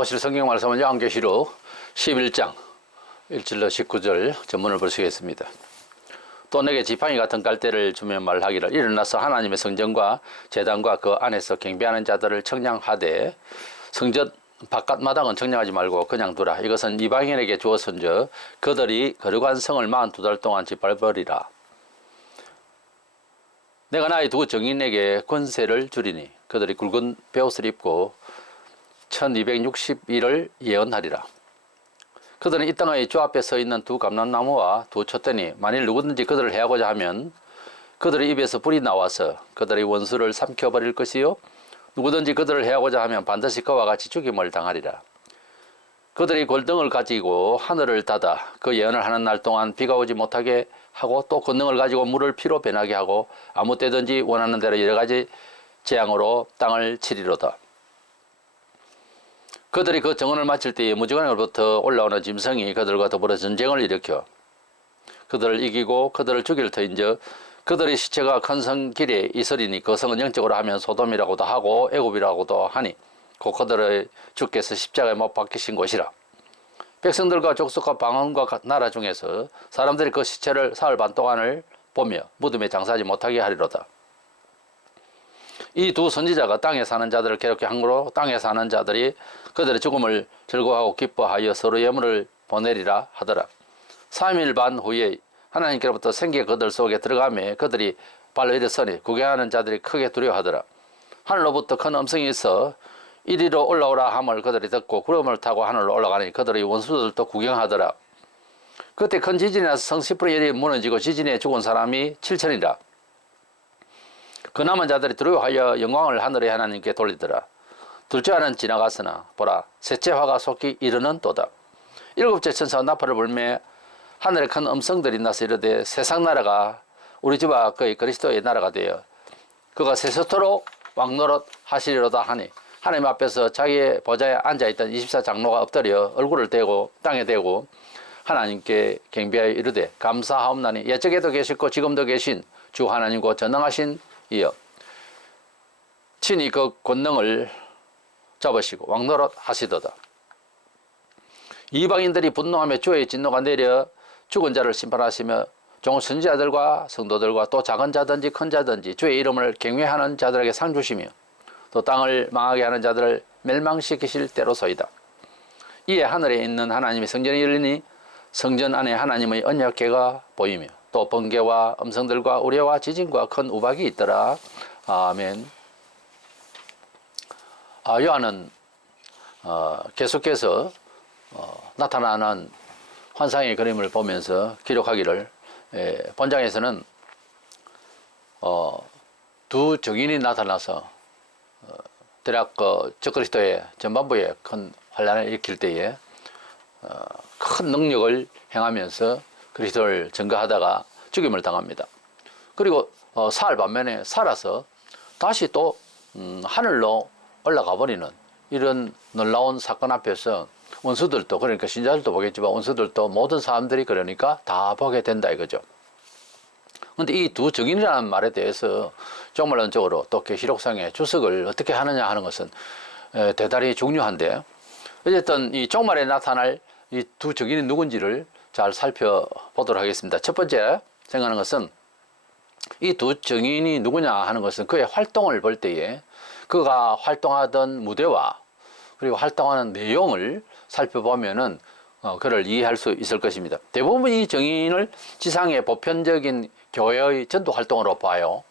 보실 성경 말씀은 요한계시록 11장 1절로 19절 전문을 보시겠습니다. 또 내게 지팡이 같은 갈대를 주며 말하기를 일어나서 하나님의 성전과 제단과 그 안에서 경배하는 자들을 청량하되 성전 바깥 마당은 청량하지 말고 그냥 두라. 이것은 이방인에게 주었은즉 그들이 거룩한 성을 42달 동안 짓밟으리라. 내가 나의 두 정인에게 권세를 주리니 그들이 굵은 베옷을 입고 1260일을 예언하리라. 그들은 이 땅의 주 앞에 서 있는 두 감람나무와 두 촛대니 만일 누구든지 그들을 해하고자 하면 그들의 입에서 불이 나와서 그들의 원수를 삼켜버릴 것이요 누구든지 그들을 해하고자 하면 반드시 그와 같이 죽임을 당하리라. 그들이 골등을 가지고 하늘을 닫아 그 예언을 하는 날 동안 비가 오지 못하게 하고 또 권능을 가지고 물을 피로 변하게 하고 아무 때든지 원하는 대로 여러 가지 재앙으로 땅을 치리로다. 그들이 그 정언을 마칠 때에 무지간으로부터 올라오는 짐승이 그들과 더불어 전쟁을 일으켜 그들을 이기고 그들을 죽일 터인즉 그들의 시체가 큰 성 길에 있으리니 그 성은 영적으로 하면 소돔이라고도 하고 애굽이라고도 하니 곧 그들의 주께서 십자가에 못 박히신 곳이라. 백성들과 족속과 방언과 나라 중에서 사람들이 그 시체를 사흘 반 동안을 보며 무덤에 장사하지 못하게 하리로다. 이 두 선지자가 땅에 사는 자들을 괴롭게 함으로 땅에 사는 자들이 그들의 죽음을 즐거워하고 기뻐하여 서로 예물을 보내리라 하더라. 3일 반 후에 하나님께로부터 생기가 그들 속에 들어가며 그들이 발로 일어서니 구경하는 자들이 크게 두려워하더라. 하늘로부터 큰 음성이 있어 이리로 올라오라 함을 그들이 듣고 구름을 타고 하늘로 올라가니 그들의 원수들도 구경하더라. 그때 큰 지진이 나서 성 시프리엘이 무너지고 지진에 죽은 사람이 7천이라. 그 남은 자들이 두려워하여 영광을 하늘의 하나님께 돌리더라. 둘째 화는 지나갔으나 보라 셋째 화가 속히 이르는 도다. 일곱째 천사가 나팔을 불매 하늘에 큰 음성들이 나서 이르되 세상 나라가 우리 주와 그의 그리스도의 나라가 되어 그가 세세토록 왕노릇 하시리로다 하니 하나님 앞에서 자기의 보좌에 앉아있던 24장로가 엎드려 얼굴을 대고 땅에 대고 하나님께 경배하여 이르되 감사하옵나니 옛적에도 계시고 지금도 계신 주 하나님과 전능하신 이여 친히 그 권능을 잡으시고 왕노릇 하시도다. 이방인들이 분노하며 주의 진노가 내려 죽은 자를 심판하시며 종 선지자들과 성도들과 또 작은 자든지 큰 자든지 주의 이름을 경외하는 자들에게 상 주시며 또 땅을 망하게 하는 자들을 멸망시키실 때로소이다. 이에 하늘에 있는 하나님의 성전이 열리니 성전 안에 하나님의 언약궤가 보이며 또 번개와 음성들과 우레와 지진과 큰 우박이 있더라. 아멘. 요한은 계속해서 나타나는 환상의 그림을 보면서 기록하기를 본장에서는 두 정인이 나타나서 대략 적그리스도의 전반부에 큰 환란을 일으킬 때에 큰 능력을 행하면서 그리스도를 증거하다가 죽임을 당합니다. 그리고 사흘 반면에 살아서 다시 또 하늘로 올라가 버리는 이런 놀라운 사건 앞에서 원수들도 그러니까 신자들도 보겠지만 원수들도 모든 사람들이 그러니까 다 보게 된다 이거죠. 그런데 이 두 정인이라는 말에 대해서 종말론적으로 또 계시록상의 주석을 어떻게 하느냐 하는 것은 대단히 중요한데 어쨌든 이 종말에 나타날 이 두 정인이 누군지를 잘 살펴보도록 하겠습니다. 첫 번째 생각하는 것은 이 두 정인이 누구냐 하는 것은 그의 활동을 볼 때에 그가 활동하던 무대와 그리고 활동하는 내용을 살펴보면은 그를 이해할 수 있을 것입니다. 대부분 이 정인을 지상의 보편적인 교회의 전도 활동으로 봐요.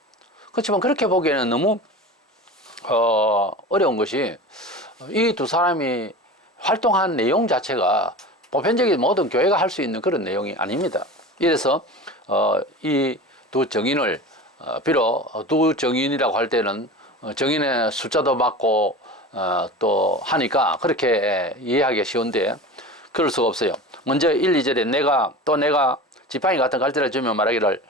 그렇지만 그렇게 보기에는 너무 어려운 것이 이 두 사람이 활동한 내용 자체가 보편적인 모든 교회가 할 수 있는 그런 내용이 아닙니다. 이래서 이 두 정인을 비록 두 정인이라고 할 때는 정인의 숫자도 맞고 또 하니까 그렇게 이해하기 쉬운데 그럴 수가 없어요. 먼저 1, 2절에 내가 지팡이 같은 갈대를 주며 말하기를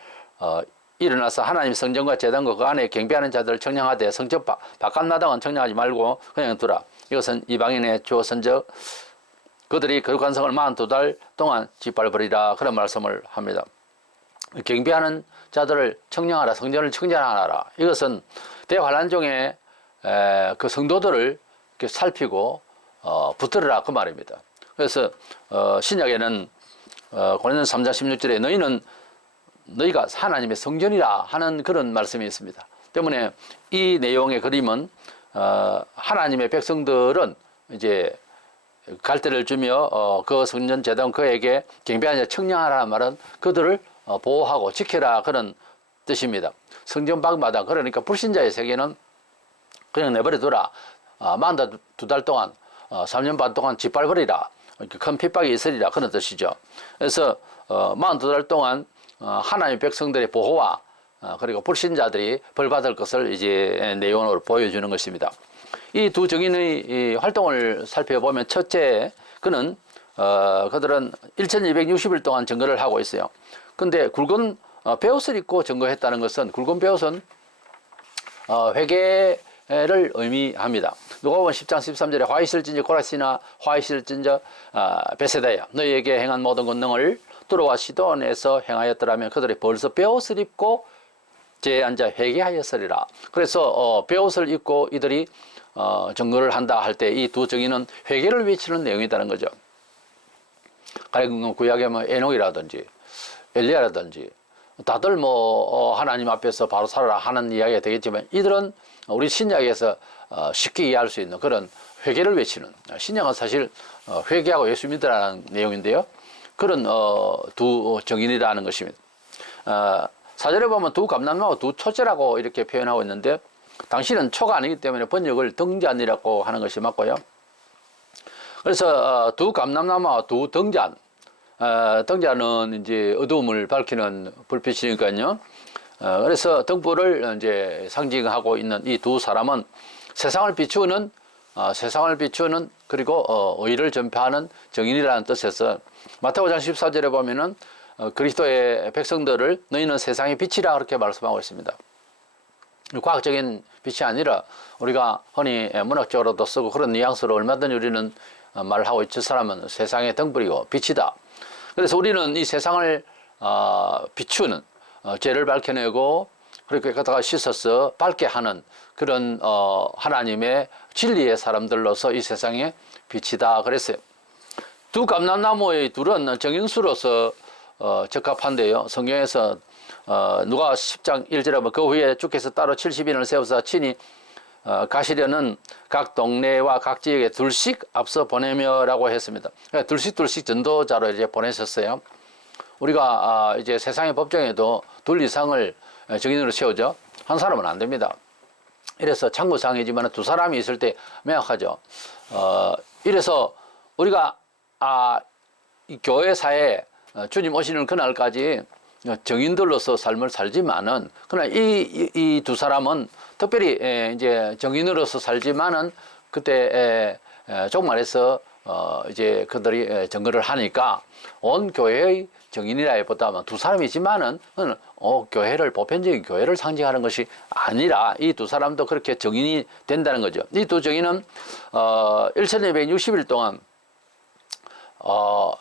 일어나서 하나님 성전과 제단과 그 안에 경배하는 자들을 청량하되 성전 바깥 마당은 청량하지 말고 그냥 두라. 이것은 이방인의 주어선적 그들이 거룩한 성을 42달 동안 짓밟으리라 그런 말씀을 합니다. 경배하는 자들을 청량하라, 성전을 청량하라. 이것은 대환란 중에 그 성도들을 살피고 붙들으라 그 말입니다. 그래서 신약에는 고린도서 3장 16절에 너희가 하나님의 성전이라 하는 그런 말씀이 있습니다. 때문에 이 내용의 그림은 하나님의 백성들은 이제 갈대를 주며 그 성전 제단 그에게 경배하냐 청량하라는 말은 그들을 보호하고 지켜라 그런 뜻입니다. 성전 밖마다 그러니까 불신자의 세계는 그냥 내버려두라. 만 두 달 동안 3년 반 동안 짓밟으리라. 큰 핍박이 있으리라 그런 뜻이죠. 그래서 만 두 달 동안 하나님의 백성들의 보호와 그리고 불신자들이 벌받을 것을 이제 내용으로 보여주는 것입니다. 이 두 정인의 이 활동을 살펴보면 첫째, 그들은 1260일 동안 증거를 하고 있어요. 근데 굵은 베옷을 입고 증거했다는 것은 굵은 베옷은 회개를 의미합니다. 누가복음 10장 13절에 화 있을진저 고라시나 화 있을진저 베세다야 너희에게 행한 모든 권능을 두로와 시돈에서 행하였더라면 그들이 벌써 베옷을 입고 제에 앉아 회개하였으리라. 그래서 베옷을 입고 이들이 증거를 한다 할 때 이 두 정의는 회개를 외치는 내용이라는 거죠. 구약에 뭐 에녹이라든지 엘리야라든지 다들 하나님 앞에서 바로 살아라 하는 이야기가 되겠지만 이들은 우리 신약에서 쉽게 이해할 수 있는 그런 회개를 외치는, 신약은 사실 회개하고 예수 믿으라는 내용인데요. 그런 두 정인이라는 것입니다. 사절에 보면 두 감람나무 두 초째라고 이렇게 표현하고 있는데 당시는 초가 아니기 때문에 번역을 등잔이라고 하는 것이 맞고요. 그래서 두 감람나무와 두 등잔, 등잔은 이제 어두움을 밝히는 불빛이니까요. 그래서 등불을 이제 상징하고 있는 이 두 사람은 세상을 비추는 그리고 의를 전파하는 정인이라는 뜻에서 마태복음 14절에 보면은 그리스도의 백성들을 너희는 세상의 빛이라 그렇게 말씀하고 있습니다. 과학적인 빛이 아니라 우리가 흔히 문학적으로도 쓰고 그런 뉘앙스로 얼마든지 우리는 말을 하고 있죠. 사람은 세상의 등불이고 빛이다. 그래서 우리는 이 세상을 비추는 죄를 밝혀내고 그렇게 갖다가 씻어서 밝게 하는 그런 하나님의 진리의 사람들로서 이 세상에 빛이다 그랬어요. 두 감람나무의 둘은 정인수로서 적합한데요. 성경에서 누가 10장 1절에 보면 그 후에 주께서 따로 70인을 세워서 친히 가시려는 각 동네와 각 지역에 둘씩 앞서 보내며라고 했습니다. 그러니까 둘씩 전도자로 이제 보내셨어요. 우리가 이제 세상의 법정에도 둘 이상을 증인으로 세우죠. 한 사람은 안 됩니다. 이래서 참고사항이지만 두 사람이 있을 때 명확하죠. 이래서 우리가 이 교회사에 주님 오시는 그날까지 정인들로서 삶을 살지만은 그러나 이 두 사람은 특별히 이제 정인으로서 살지만은 그때 종말에서 이제 그들이 증거를 하니까 온 교회의 정인이라기보다는 두 사람이지만은 교회를 보편적인 교회를 상징하는 것이 아니라 이 두 사람도 그렇게 정인이 된다는 거죠. 이 두 정인은 1260일 동안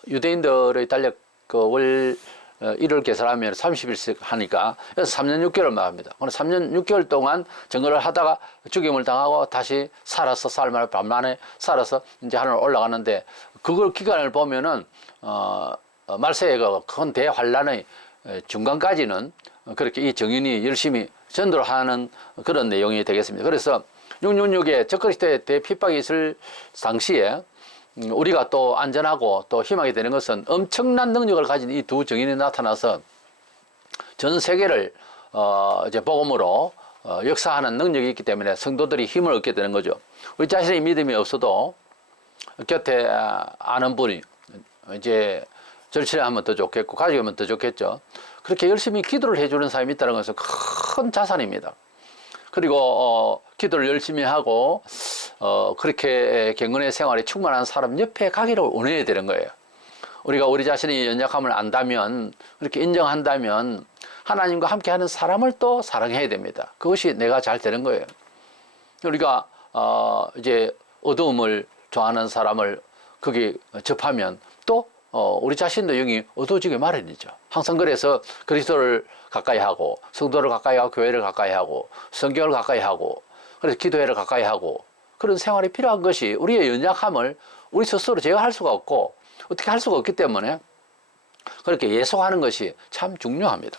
유대인들의 달력 월 1월 계산하면 30일씩 하니까 그래서 3년 6개월만 합니다. 그럼 3년 6개월 동안 증거를 하다가 죽임을 당하고 다시 살아서 사흘 만에 살아서 이제 하늘 올라가는데 그걸 기간을 보면은 말세의 큰 대환란의 중간까지는 그렇게 이 정인이 열심히 전도를 하는 그런 내용이 되겠습니다. 그래서 666에 적그리스도의 대핍박이 있을 당시에 우리가 또 안전하고 또 희망이 되는 것은 엄청난 능력을 가진 이 두 정인이 나타나서 전 세계를 이제 복음으로 역사하는 능력이 있기 때문에 성도들이 힘을 얻게 되는 거죠. 우리 자신의 믿음이 없어도 곁에 아는 분이 이제 절친을 하면 더 좋겠고 가족이 하면 더 좋겠죠. 그렇게 열심히 기도를 해주는 사람이 있다는 것은 큰 자산입니다. 그리고 기도를 열심히 하고 그렇게 경건의 생활에 충만한 사람 옆에 가기를 원해야 되는 거예요. 우리가 우리 자신의 연약함을 안다면 그렇게 인정한다면 하나님과 함께하는 사람을 또 사랑해야 됩니다. 그것이 내가 잘 되는 거예요. 우리가 이제 어두움을 좋아하는 사람을 거기 접하면 또 우리 자신도 영이 어두워지기 마련이죠. 항상 그래서 그리스도를 가까이 하고 성도를 가까이 하고 교회를 가까이 하고 성경을 가까이 하고 그래서 기도회를 가까이 하고 그런 생활이 필요한 것이 우리의 연약함을 우리 스스로 제어할 수가 없고 어떻게 할 수가 없기 때문에 그렇게 예속하는 것이 참 중요합니다.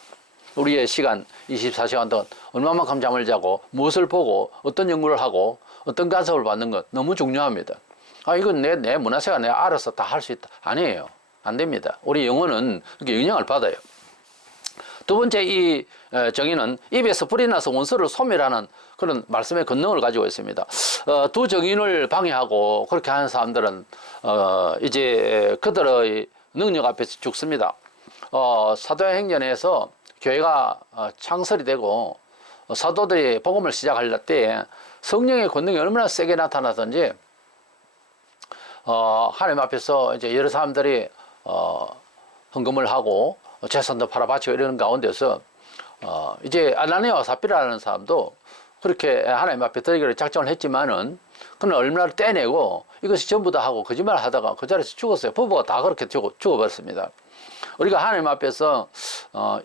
우리의 시간 24시간 동안 얼마만큼 잠을 자고 무엇을 보고 어떤 연구를 하고 어떤 간섭을 받는 것 너무 중요합니다. 이건 내 문화세가 내가 알아서 다 할 수 있다. 아니에요. 안 됩니다. 우리 영혼은 그렇게 영향을 받아요. 두 번째 이 정의는 입에서 불이 나서 원수를 소멸하는 그런 말씀의 권능을 가지고 있습니다. 두 정인을 방해하고 그렇게 하는 사람들은 이제 그들의 능력 앞에서 죽습니다. 사도행전에서 교회가 창설이 되고 사도들이 복음을 시작할 때 성령의 권능이 얼마나 세게 나타나든지 하나님 앞에서 이제 여러 사람들이 헌금을 하고 재산도 팔아 바치고 이러는 가운데서 이제 아나니아와 삽비라라는 사람도 그렇게 하나님 앞에 드리기로 작정을 했지만은 그는 얼마를 떼내고 이것이 전부 다 하고 거짓말을 하다가 그 자리에서 죽었어요. 부부가 다 그렇게 죽어버렸습니다. 우리가 하나님 앞에서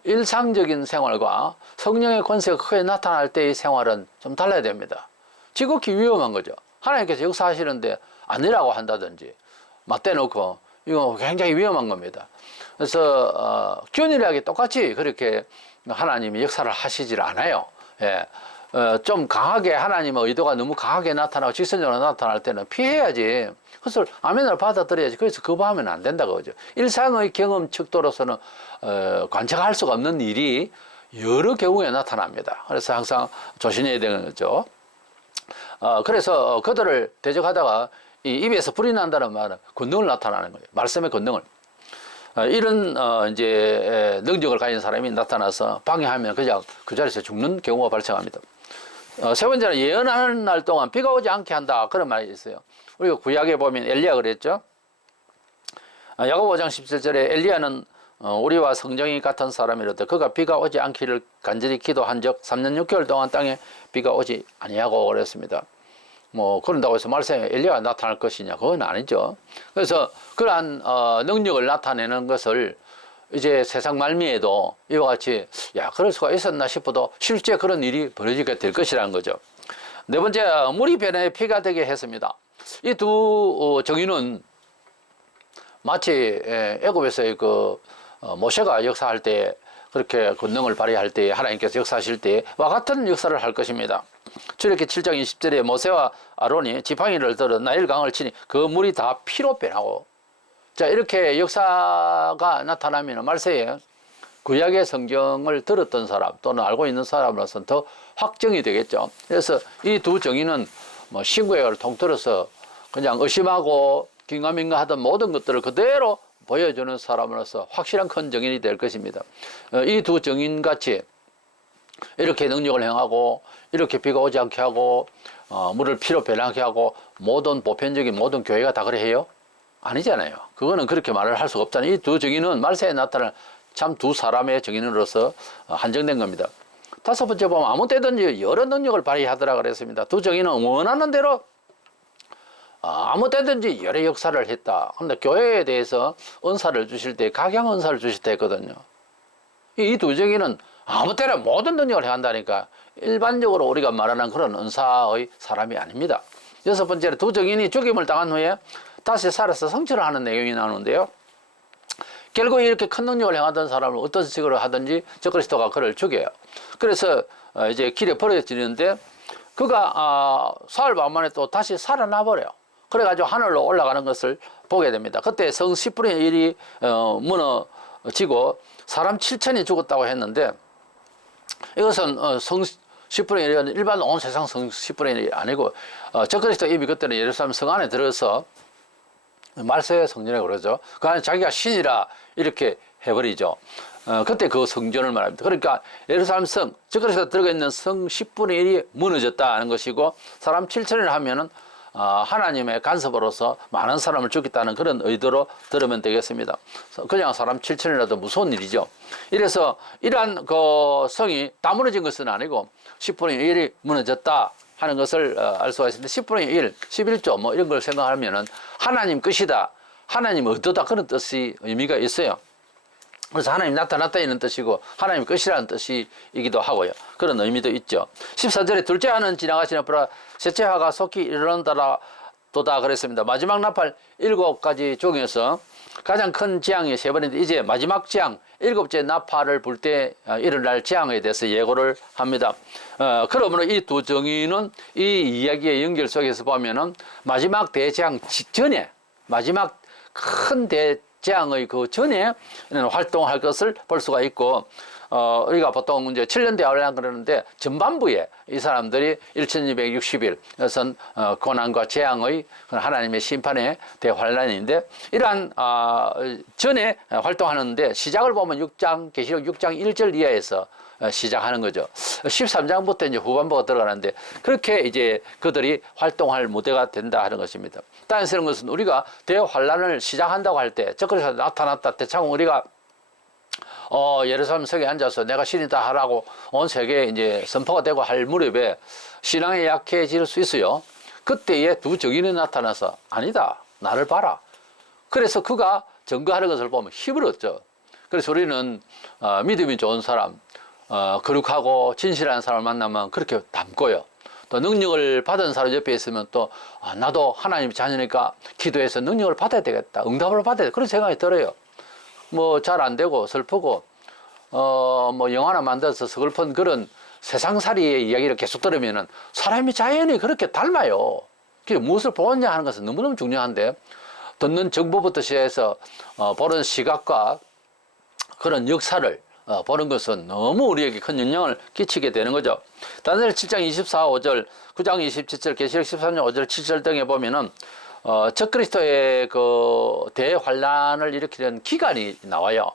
일상적인 생활과 성령의 권세가 크게 나타날 때의 생활은 좀 달라야 됩니다. 지극히 위험한 거죠. 하나님께서 역사하시는데 아니라고 한다든지 맞대놓고 이거 굉장히 위험한 겁니다. 그래서 균일하게 똑같이 그렇게 하나님이 역사를 하시질 않아요. 예. 좀 강하게 하나님의 의도가 너무 강하게 나타나고 직선적으로 나타날 때는 피해야지. 그것을 아멘을 받아들여야지. 그래서 거부하면 안 된다고 그러죠. 일상의 경험 척도로서는 관찰할 수가 없는 일이 여러 경우에 나타납니다. 그래서 항상 조심해야 되는 거죠. 그래서 그들을 대적하다가 이 입에서 불이 난다는 말은 권능을 나타나는 거예요. 말씀의 권능을. 이런 이제 능력을 가진 사람이 나타나서 방해하면 그냥 그 자리에서 죽는 경우가 발생합니다. 세 번째는 예언하는 날 동안 비가 오지 않게 한다. 그런 말이 있어요. 우리가 구약에 보면 엘리야 그랬죠. 야고보 5장 17절에 엘리야는 우리와 성정이 같은 사람이로되 그가 비가 오지 않기를 간절히 기도한 적 3년 6개월 동안 땅에 비가 오지 아니하고 그랬습니다. 뭐 그런다고 해서 말씀에 엘리야가 나타날 것이냐 그건 아니죠. 그래서 그러한 능력을 나타내는 것을 이제 세상 말미에도 이와 같이 야 그럴 수가 있었나 싶어도 실제 그런 일이 벌어지게 될 것이라는 거죠. 네 번째 물이 변해 피가 되게 했습니다. 이 두 정의는 마치 애굽에서의 그 모세가 역사할 때 그렇게 권능을 발휘할 때 하나님께서 역사하실 때와 같은 역사를 할 것입니다. 출애굽기 7장 20절에 모세와 아론이 지팡이를 들어 나일강을 치니 그 물이 다 피로 변하고 자 이렇게 역사가 나타나면 말세에 구약의 성경을 들었던 사람 또는 알고 있는 사람으로서는 더 확정이 되겠죠. 그래서 이 두 정의는 뭐 신구약을 통틀어서 그냥 의심하고 긴가민가 하던 모든 것들을 그대로 보여주는 사람으로서 확실한 큰 정인이 될 것입니다. 이 두 정인같이 이렇게 능력을 행하고 이렇게 비가 오지 않게 하고 물을 피로 변하게 하고 모든 보편적인 모든 교회가 다 그래 해요? 아니잖아요. 그거는 그렇게 말을 할 수가 없잖아요. 이 두 정인은 말세에 나타날 참 두 사람의 정인으로서 한정된 겁니다. 다섯 번째 보면 아무 때든지 여러 능력을 발휘하더라 그랬습니다. 두 정인은 원하는 대로 아무 때든지 여러 역사를 했다. 그런데 교회에 대해서 은사를 주실 때 각양 은사를 주실 때 했거든요. 이 두 정인은 아무 때나 모든 능력을 해한다니까 일반적으로 우리가 말하는 그런 은사의 사람이 아닙니다. 여섯 번째로 두 정인이 죽임을 당한 후에 다시 살아서 성취를 하는 내용이 나오는데요. 결국 이렇게 큰 능력을 행하던 사람을 어떤 식으로 하든지 적그리스도가 그를 죽여요. 그래서 이제 길에 버려지는데 그가 사흘 밤 만에 또 다시 살아나 버려요. 그래가지고 하늘로 올라가는 것을 보게 됩니다. 그때 성 10분의 1이 무너지고 사람 7천이 죽었다고 했는데 이것은 성 10분의 1이 일반 온 세상 성 10분의 1이 아니고 적그리스도 이미 그때는 예루살렘 성 안에 들어서 말세의 성전이라고 그러죠. 그 안에 자기가 신이라 이렇게 해버리죠. 그때 그 성전을 말합니다. 그러니까 예루살렘 성, 적그리스도가 들어가 있는 성 10분의 1이 무너졌다는 것이고 사람 7천을 하면은 하나님의 간섭으로서 많은 사람을 죽였다는 그런 의도로 들으면 되겠습니다. 그냥 사람 7천이라도 무서운 일이죠. 이래서 이러한 그 성이 다 무너진 것은 아니고 10분의 1이 무너졌다 하는 것을 알 수가 있습니다. 10분의 1, 11조 뭐 이런 걸 생각하면은 하나님 끝이다, 하나님 의도다 그런 뜻이 의미가 있어요. 그래서 하나님 나타났다 이런 뜻이고 하나님 끝이라는 뜻이기도 하고요. 그런 의미도 있죠. 14절에 둘째 하는 지나가시는 보라 셋째 하가 속히 이르렀더라 도다 그랬습니다. 마지막 나팔 7가지 중에서 가장 큰 재앙이 세 번인데 이제 마지막 재앙 7째 나팔을 불 때 일어날 재앙에 대해서 예고를 합니다. 그러므로 이 두 정의는 이 이야기의 연결 속에서 보면은 마지막 대재앙 직전에 마지막 큰 대재앙의 그 전에 활동할 것을 볼 수가 있고 우리가 보통 이제 7년 대환란 그러는데 전반부에 이 사람들이 1260일 그것은 고난과 재앙의 하나님의 심판의 대환란인데 이러한 전에 활동하는데 시작을 보면 6장 계시록 6장 1절 이하에서 시작하는 거죠. 13장부터 이제 후반부가 들어가는데 그렇게 이제 그들이 활동할 무대가 된다 하는 것입니다. 다른 것은 우리가 대환란을 시작한다고 할 때 적그리스도가 나타났다 대창 우리가 예루살렘 성에 앉아서 내가 신이다 하라고 온 세계에 이제 선포가 되고 할 무렵에 신앙이 약해질 수 있어요. 그때에 두 증인이 나타나서 아니다 나를 봐라. 그래서 그가 증거하는 것을 보면 힘을 얻죠. 그래서 우리는 믿음이 좋은 사람 거룩하고 진실한 사람을 만나면 그렇게 닮고요. 또 능력을 받은 사람 옆에 있으면 또 나도 하나님 자녀니까 기도해서 능력을 받아야 되겠다 응답을 받아야 돼 그런 생각이 들어요. 뭐 잘 안 되고 슬프고 뭐 영화 하나 만들어서 슬픈 그런 세상살이의 이야기를 계속 들으면은 사람이 자연히 그렇게 닮아요. 그게 무엇을 보았냐 하는 것은 너무너무 중요한데 듣는 정보부터 시작해서 보는 시각과 그런 역사를 보는 것은 너무 우리에게 큰 영향을 끼치게 되는 거죠. 다니엘 7장 24, 5절, 9장 27절, 계시록 13장 5절, 7절 등에 보면은 적그리스도의 그 대환란을 일으키는 기간이 나와요.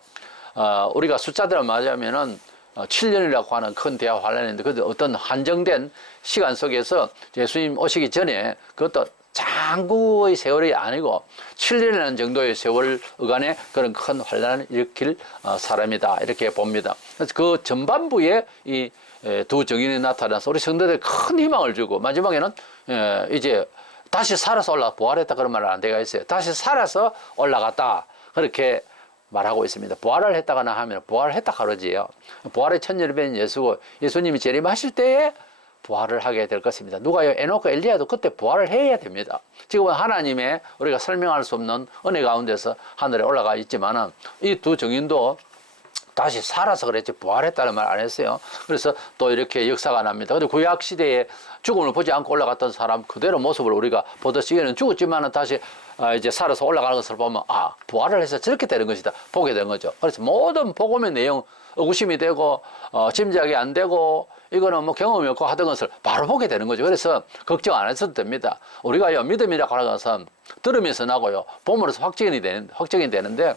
우리가 숫자대로 맞으면은 7년이라고 하는 큰 대환란인데 그 어떤 한정된 시간 속에서 예수님 오시기 전에 그것도 장구의 세월이 아니고 7년이라는 정도의 세월 어간에 그런 큰 환란을 일으킬 사람이다 이렇게 봅니다. 그래서 그 전반부에 이 두 증인이 나타나서 우리 성도들에 큰 희망을 주고 마지막에는 이제 다시 살아서 올라가 부활했다 그런 말은 안 되어 있어요. 다시 살아서 올라갔다 그렇게 말하고 있습니다. 부활을 했다거나 하면 부활을 했다 그러지요. 부활의 천년변 예수고 예수님이 재림하실 때에 부활을 하게 될 것입니다. 누가요? 에노크 엘리야도 그때 부활을 해야 됩니다. 지금은 하나님의 우리가 설명할 수 없는 은혜 가운데서 하늘에 올라가 있지만은 이 두 증인도 다시 살아서 그랬지 부활했다는 말 안 했어요. 그래서 또 이렇게 역사가 납니다. 근데 구약 시대에 죽음을 보지 않고 올라갔던 사람 그대로 모습을 우리가 보듯이는 죽었지만은 다시 이제 살아서 올라가는 것을 보면 부활을 해서 저렇게 되는 것이다 보게 된 거죠. 그래서 모든 복음의 내용 의구심이 되고 짐작이 안 되고 이거는 뭐 경험이 없고 하던 것을 바로 보게 되는 거죠. 그래서 걱정 안 해서도 됩니다. 우리가요 믿음이라고 하는 것은 들으면서 나고요 봄으로서 확정이 되는데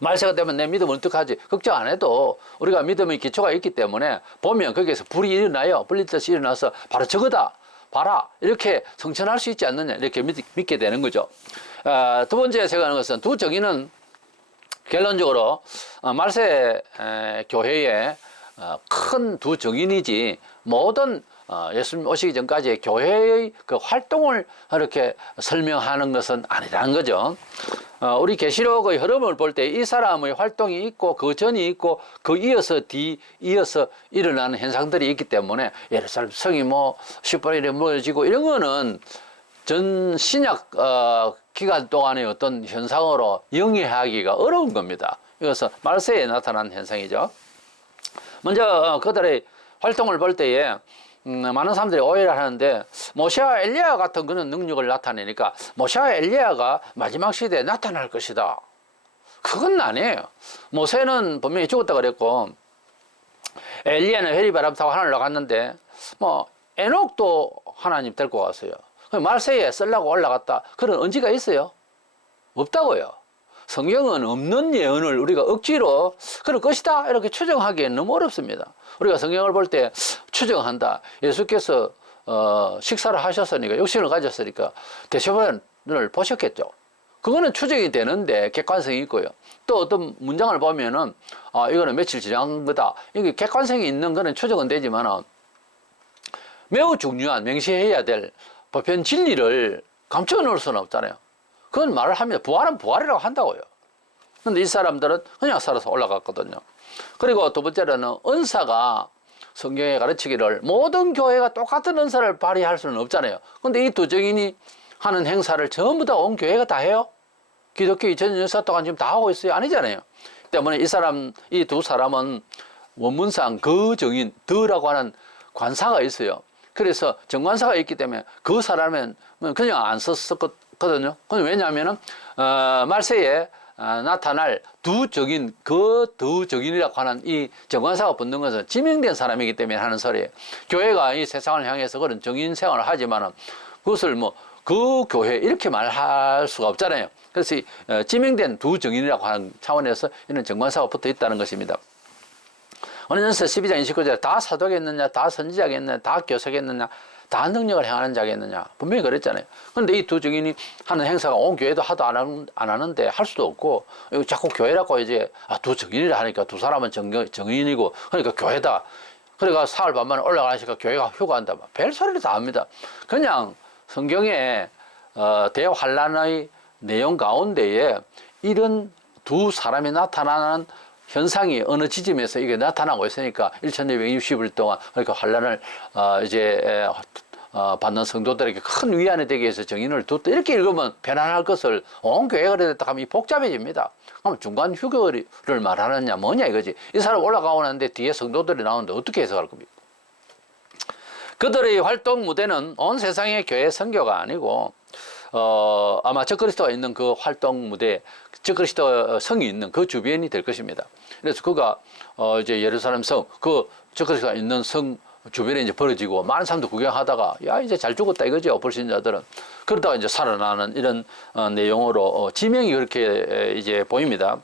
말세가 되면 내 믿음을 어떡하지? 걱정 안 해도 우리가 믿음의 기초가 있기 때문에 보면 거기에서 불이 일어나요. 불리듯이 일어나서 바로 저거다. 봐라. 이렇게 성천할 수 있지 않느냐. 이렇게 믿게 되는 거죠. 두 번째 제가 하는 것은 두 정의는 결론적으로 말세 교회의 큰 두 정인이지 모든 예수님 오시기 전까지 교회의 그 활동을 이렇게 설명하는 것은 아니라는 거죠. 우리 계시록의 흐름을 볼 때 이 사람의 활동이 있고 그 전이 있고 그 이어서 일어나는 현상들이 있기 때문에 예루살렘 성이 뭐 10분의 1에 무너지고 이런 거는 전 신약 기간 동안의 어떤 현상으로 영위하기가 어려운 겁니다. 이것은 말세에 나타난 현상이죠. 먼저 그들의 활동을 볼 때에 많은 사람들이 오해를 하는데 모세와 엘리야 같은 그런 능력을 나타내니까 모세와 엘리야가 마지막 시대에 나타날 것이다. 그건 아니에요. 모세는 분명히 죽었다 그랬고 엘리야는 회리바람 타고 하늘로 갔는데 뭐 에녹도 하나님 데리고 갔어요. 말세에 쓰려고 올라갔다. 그런 언지가 있어요? 없다고요. 성경은 없는 예언을 우리가 억지로 그럴 것이다 이렇게 추정하기엔 너무 어렵습니다. 우리가 성경을 볼 때 추정한다. 예수께서 식사를 하셨으니까 육신을 가졌으니까 대접을 보셨겠죠. 그거는 추정이 되는데 객관성이 있고요. 또 어떤 문장을 보면은 이거는 며칠 지난 거다. 이게 객관성이 있는 거는 추정은 되지만 매우 중요한 맹세해야 될 보편 진리를 감춰 놓을 수는 없잖아요. 그건 말을 합니다. 부활은 부활이라고 한다고요. 근데 이 사람들은 그냥 살아서 올라갔거든요. 그리고 두 번째로는 은사가 성경에 가르치기를 모든 교회가 똑같은 은사를 발휘할 수는 없잖아요. 근데 이 두 증인이 하는 행사를 전부 다 온 교회가 다 해요? 기독교 2000년 역사 동안 지금 다 하고 있어요? 아니잖아요. 때문에 이 두 사람은 원문상 그 증인, 더라고 하는 관사가 있어요. 그래서 정관사가 있기 때문에 그 사람은 그냥 안 썼었거든요. 왜냐하면은, 말세에 나타날 두 적인, 그 두 적인이라고 하는 이 정관사가 붙는 것은 지명된 사람이기 때문에 하는 소리예요. 교회가 이 세상을 향해서 그런 정인 생활을 하지만은 그것을 뭐 그 교회 이렇게 말할 수가 없잖아요. 그래서 지명된 두 정인이라고 하는 차원에서 이런 정관사가 붙어 있다는 것입니다. 어느전서 12장 29절에 다 사도겠느냐, 다 선지자겠느냐, 다 교사겠느냐, 다 능력을 행하는 자겠느냐. 분명히 그랬잖아요. 그런데 이 두 증인이 하는 행사가 온 교회도 하도 안 하는데 할 수도 없고, 자꾸 교회라고 이제, 두 증인이라 하니까 두 사람은 정인이고, 그러니까 교회다. 그러니까 사흘 반만에 올라가니까 교회가 휴가한다. 별 소리를 다 합니다. 그냥 성경에, 대환란의 내용 가운데에 이런 두 사람이 나타나는 현상이 어느 지점에서 이게 나타나고 있으니까 1260일 동안 그러니까 환란을 받는 성도들에게 큰 위안이 되기 위해서 정인을 뒀다. 이렇게 읽으면 편안할 것을 온 교회가 그랬다 하면 복잡해집니다. 그럼 중간 휴교를 말하느냐 뭐냐 이거지. 이 사람 올라가오는데 뒤에 성도들이 나오는데 어떻게 해석할 겁니까? 그들의 활동 무대는 온 세상의 교회 선교가 아니고 아마 적그리스도가 있는 그 활동 무대, 적그리스도 성이 있는 그 주변이 될 것입니다. 그래서 그가 이제 예루살렘 성, 그 적그리스도가 있는 성 주변에 이제 벌어지고 많은 사람들 구경하다가 야 이제 잘 죽었다 이거죠, 불신자들은. 그러다가 이제 살아나는 이런 내용으로 지명이 그렇게 이제 보입니다.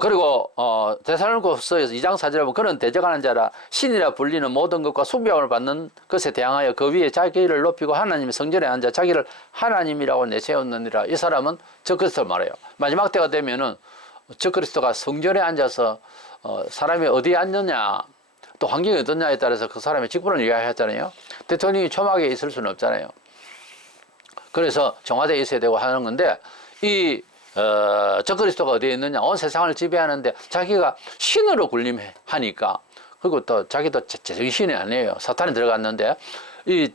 그리고 데살로니가후서에서 2장 4절에 보면 그는 대적하는 자라 신이라 불리는 모든 것과 숭배함을 받는 것에 대항하여 그 위에 자기를 높이고 하나님의 성전에 앉아 자기를 하나님이라고 내세웠느니라. 이 사람은 적그리스도를 말해요. 마지막 때가 되면은 적그리스도가 성전에 앉아서 사람이 어디에 앉느냐 또 환경이 어떠냐에 따라서 그 사람의 직분을 이야기했잖아요. 대통령이 초막에 있을 수는 없잖아요. 그래서 청와대에 있어야 되고 하는 건데 적그리스도가 어디에 있느냐? 온 세상을 지배하는데 자기가 신으로 군림하니까 그리고 또 자기도 제정신이 아니에요. 사탄이 들어갔는데 이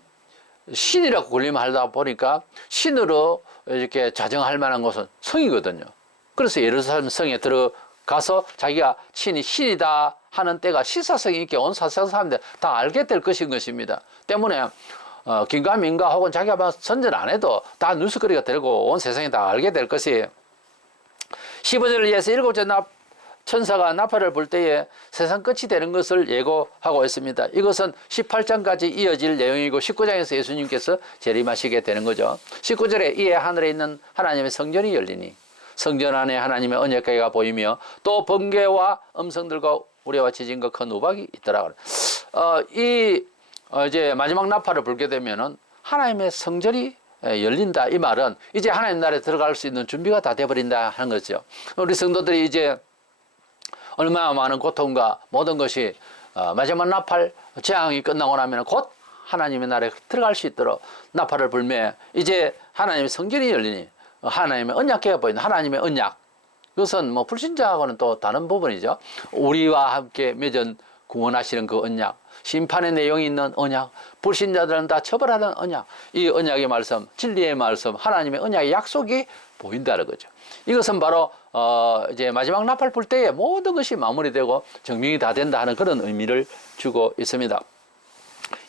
신이라고 군림하다 보니까 신으로 이렇게 자정할 만한 곳은 성이거든요. 그래서 예루살렘 성에 들어가서 자기가 신이다 하는 때가 시사성이 있게 온 세상 사람들 다 알게 될 것인 것입니다. 때문에 긴가민가 혹은 자기가 선전 안 해도 다 뉴스거리가 되고 온 세상이 다 알게 될 것이에요. 15절을 이어서 일곱째 천사가 나팔을 불 때에 세상 끝이 되는 것을 예고하고 있습니다. 이것은 18장까지 이어질 내용이고 19장에서 예수님께서 재림하시게 되는 거죠. 19절에 이에 하늘에 있는 하나님의 성전이 열리니 성전 안에 하나님의 언약궤가 보이며 또 번개와 음성들과 우레와 지진과 큰 우박이 있더라. 이제 마지막 나팔을 불게 되면은 하나님의 성전이 열린다. 이 말은 이제 하나님 나라에 들어갈 수 있는 준비가 다 돼버린다 하는 거죠. 우리 성도들이 이제 얼마나 많은 고통과 모든 것이 마지막 나팔 재앙이 끝나고 나면 곧 하나님의 나라에 들어갈 수 있도록 나팔을 불매 이제 하나님의 성전이 열리니 하나님의 언약궤가 보이는 하나님의 언약. 그것은 뭐 불신자하고는 또 다른 부분이죠. 우리와 함께 맺은 구원하시는 그 언약, 심판의 내용이 있는 언약, 불신자들은 다 처벌하는 언약, 이 언약의 말씀, 진리의 말씀, 하나님의 언약의 약속이 보인다는 거죠. 이것은 바로 이제 마지막 나팔 불 때에 모든 것이 마무리되고 증명이 다 된다 하는 그런 의미를 주고 있습니다.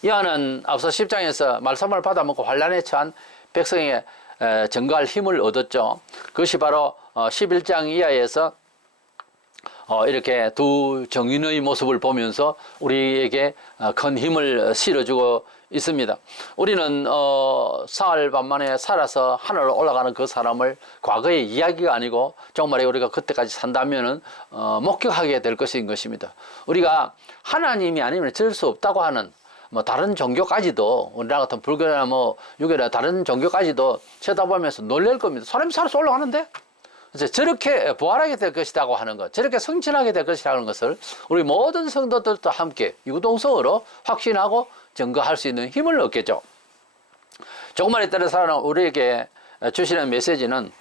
이하는 앞서 10장에서 말씀을 받아먹고 환란에 처한 백성의 증거할 힘을 얻었죠. 그것이 바로 11장 이하에서 이렇게 두 정인의 모습을 보면서 우리에게 큰 힘을 실어주고 있습니다. 우리는 사흘 반 만에 살아서 하늘로 올라가는 그 사람을 과거의 이야기가 아니고 정말에 우리가 그때까지 산다면은 목격하게 될 것인 것입니다. 우리가 하나님이 아니면 어쩔 수 없다고 하는 뭐 다른 종교까지도 우리나라 같은 불교나 뭐 유교나 다른 종교까지도 쳐다보면서 놀랄 겁니다. 사람이 살아서 올라가는데 저렇게 부활하게 될 것이라고 하는 것, 저렇게 성취하게 될 것이라는 것을 우리 모든 성도들도 함께 유동성으로 확신하고 증거할 수 있는 힘을 얻겠죠. 조금만 있다가 살아난 우리에게 주시는 메시지는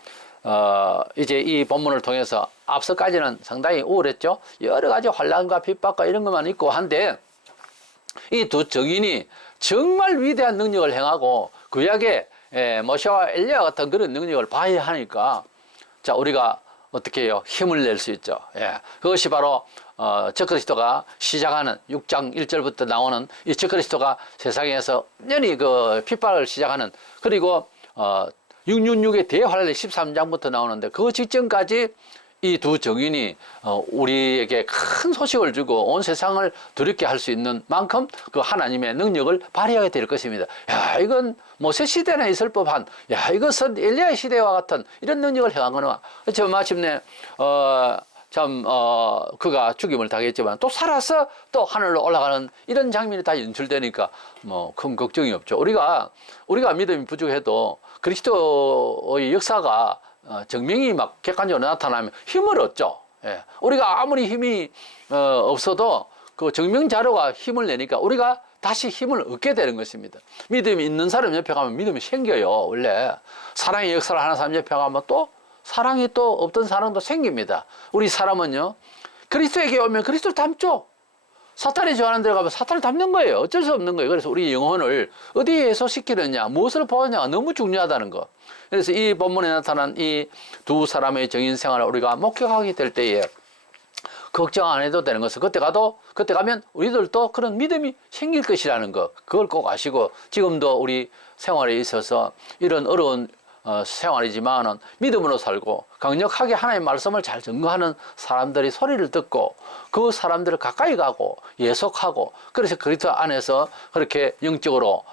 이제 이 본문을 통해서 앞서까지는 상당히 우울했죠. 여러 가지 환란과 핍박과 이런 것만 있고 한데 이 두 증인이 정말 위대한 능력을 행하고 구약의 모세와 엘리야 같은 그런 능력을 봐야 하니까 자 우리가 어떻게 해요? 힘을 낼 수 있죠. 그것이 바로 적그리스도가 시작하는 6장 1절부터 나오는 이 적그리스도가 세상에서 연히 그 핍박을 시작하는 그리고 666의 대환란이 13장부터 나오는데 그 직전까지 이 두 증인이 우리에게 큰 소식을 주고 온 세상을 두렵게 할 수 있는 만큼 그 하나님의 능력을 발휘하게 될 것입니다. 야, 이건 모세 시대나 있을 법한, 야, 이것은 엘리야 시대와 같은 이런 능력을 행하거나, 저 마침내 그가 죽임을 당했지만 또 살아서 또 하늘로 올라가는 이런 장면이 다 연출되니까 뭐 큰 걱정이 없죠. 우리가 믿음이 부족해도 그리스도의 역사가 증명이 막 객관적으로 나타나면 힘을 얻죠. 우리가 아무리 힘이 없어도 그 증명 자료가 힘을 내니까 우리가 다시 힘을 얻게 되는 것입니다. 믿음이 있는 사람 옆에 가면 믿음이 생겨요. 원래 사랑의 역사를 하는 사람 옆에 가면 또 사랑이 또 없던 사랑도 생깁니다. 우리 사람은요 그리스도에게 오면 그리스도를 닮죠. 사탄이 좋아하는 데로 가면 사탄을 닮는 거예요. 어쩔 수 없는 거예요. 그래서 우리 영혼을 어디에 해소시키느냐, 무엇을 보느냐가 너무 중요하다는 거. 그래서 이 본문에 나타난 이 두 사람의 정인 생활을 우리가 목격하게 될 때에 걱정 안 해도 되는 것은 그때 가면 우리들도 그런 믿음이 생길 것이라는 거. 그걸 꼭 아시고 지금도 우리 생활에 있어서 이런 어려운 생활이지만은 믿음으로 살고 강력하게 하나님의 말씀을 잘 증거하는 사람들이 소리를 듣고 그 사람들을 가까이 가고 예속하고 그래서 그리스도 안에서 그렇게 영적으로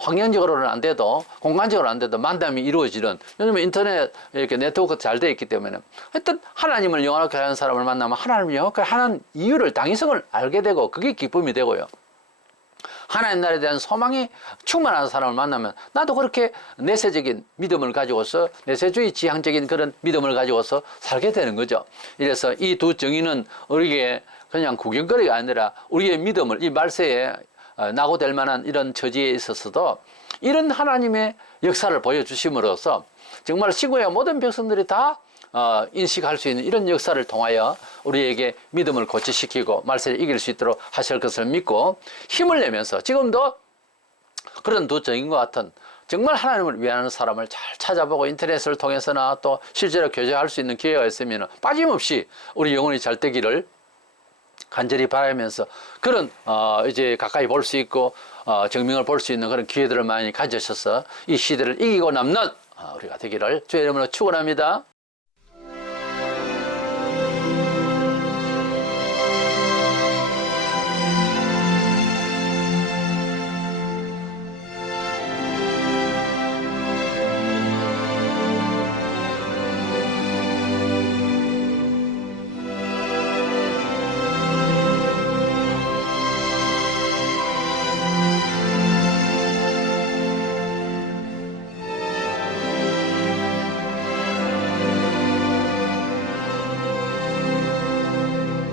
환경적으로는 안 돼도 공간적으로는 안 돼도 만남이 이루어지는 요즘 인터넷 이렇게 네트워크 잘 되어 있기 때문에 하여튼 하나님을 영원하게 하는 사람을 만나면 하나님을 영원하게 하는 이유를 당위성을 알게 되고 그게 기쁨이 되고요. 하나님 나라에 대한 소망이 충만한 사람을 만나면 나도 그렇게 내세적인 믿음을 가지고서 내세주의 지향적인 그런 믿음을 가지고서 살게 되는 거죠. 이래서 이 두 정의는 우리에게 그냥 구경거리가 아니라 우리의 믿음을 이 말세에 낙오될 만한 이런 처지에 있어서도 이런 하나님의 역사를 보여주심으로써 정말 시구의 모든 백성들이 다 인식할 수 있는 이런 역사를 통하여 우리에게 믿음을 고치시키고 말세를 이길 수 있도록 하실 것을 믿고 힘을 내면서 지금도 그런 두 정인과 같은 정말 하나님을 위하는 사람을 잘 찾아보고 인터넷을 통해서나 또 실제로 교제할 수 있는 기회가 있으면 빠짐없이 우리 영혼이 잘 되기를 간절히 바라면서 그런 이제 가까이 볼 수 있고 증명을 볼 수 있는 그런 기회들을 많이 가지셔서 이 시대를 이기고 남는 우리가 되기를 주의 이름으로 축원합니다.